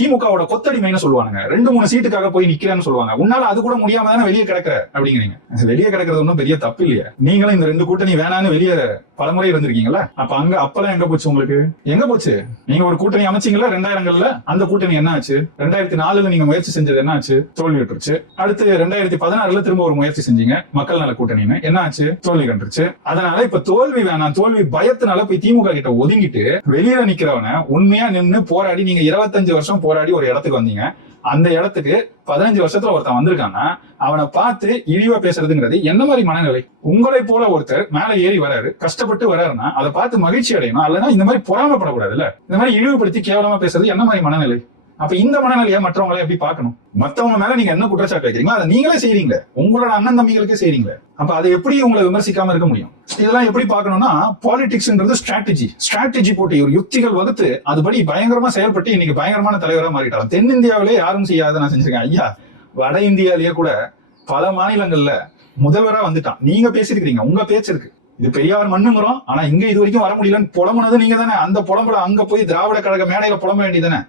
திமுகவோட கொத்தடிமைன்னு சொல்லுவாங்க. 2-3 சீட்டுக்காக போய் நிக்கிறேன்னு சொல்லுவாங்க. உன்னால அது கூட முடியாம தானே வெளியே கிடக்குற அப்படிங்கிறீங்க. வெளியே கிடக்கிறது ஒன்றும் பெரிய தப்பு இல்லையா? நீங்களும் இந்த 2 கூட்டணி வேணான்னு வெளியே பலமுறை இருந்திருக்கீங்களா? அப்ப அப்பெல்லாம் எங்க போச்சு உங்களுக்கு? எங்க போச்சு? நீங்க ஒரு கூட்டணி அமைச்சீங்களா 2000-ல? அந்த கூட்டணி என்ன ஆச்சு? 2004ல நீங்க முயற்சி செஞ்சது என்ன ஆச்சு? தோல்வி விட்டுருச்சு. அடுத்து 2016ல திரும்ப ஒரு முயற்சி செஞ்சீங்க மக்கள் நல கூட்டணின்னு, என்ன ஆச்சு? தோல்வி கண்டுருச்சு. அதனால இப்ப தோல்வி வேணாம், தோல்வி பயத்தினால போய் திமுக கிட்ட ஒதுங்கிட்டு வெளியில நிக்கிறவன உண்மையா நின்னு போராடி, நீங்க 25 வருஷம் போராடி ஒரு இடத்துக்கு வந்தீங்க. அந்த இடத்துக்கு 15 வருஷத்துல ஒருத்தன் வந்திருக்கான்னா அவனை பார்த்து இழிவா பேசுறதுங்கிறது என்ன மாதிரி மனநிலை? உங்களை போல ஒருத்தர் மேல ஏறி வராரு, கஷ்டப்பட்டு வராருன்னா அதை பார்த்து மகிழ்ச்சி அடையணும். அல்லனா இந்த மாதிரி பொறாமப்படக்கூடாது இல்ல? இந்த மாதிரி இழிவுபடுத்தி கேவலமா பேசுறது என்ன மாதிரி மனநிலை? அப்ப இந்த மனநிலையை மற்றவங்களை எப்படி பார்க்கணும்? மத்தவங்க மேல நீங்க என்ன குற்றச்சாட்டு வைக்கிறீங்களோ அதை நீங்களே செய்றீங்க, உங்களோட அண்ணன் தம்பிகளுக்கே செய்றீங்க. அப்ப அதை எப்படி உங்களை விமர்சிக்காம இருக்க முடியும்? இதெல்லாம் எப்படி பார்க்கணும்னா, பாலிடிக்ஸ்ன்றது ஸ்ட்ராட்டஜி போட்டு ஒரு யுக்திகள் வகுத்து அதுபடி பயங்கரமா செயல்பட்டு இன்னைக்கு பயங்கரமான தலைவராக மாறிட்டாங்க. தென்னிந்தியாவிலே யாரும் செய்யாத நான் செஞ்சிருக்கேன் ஐயா. வட இந்தியாலேயே கூட பல மாநிலங்கள்ல முதல்வரா வந்துட்டான். நீங்க பேசிருக்கீங்க, உங்க பேச்சு இருக்கு. இது பெரியார் மண்ணுங்கிறோம், ஆனா இங்க இது வரைக்கும் வர முடியலன்னு புலம்புனது நீங்க தானே. அந்த புலம்புல அங்க போய் திராவிட கழக மேடையில புலம்ப வேண்டியதானே?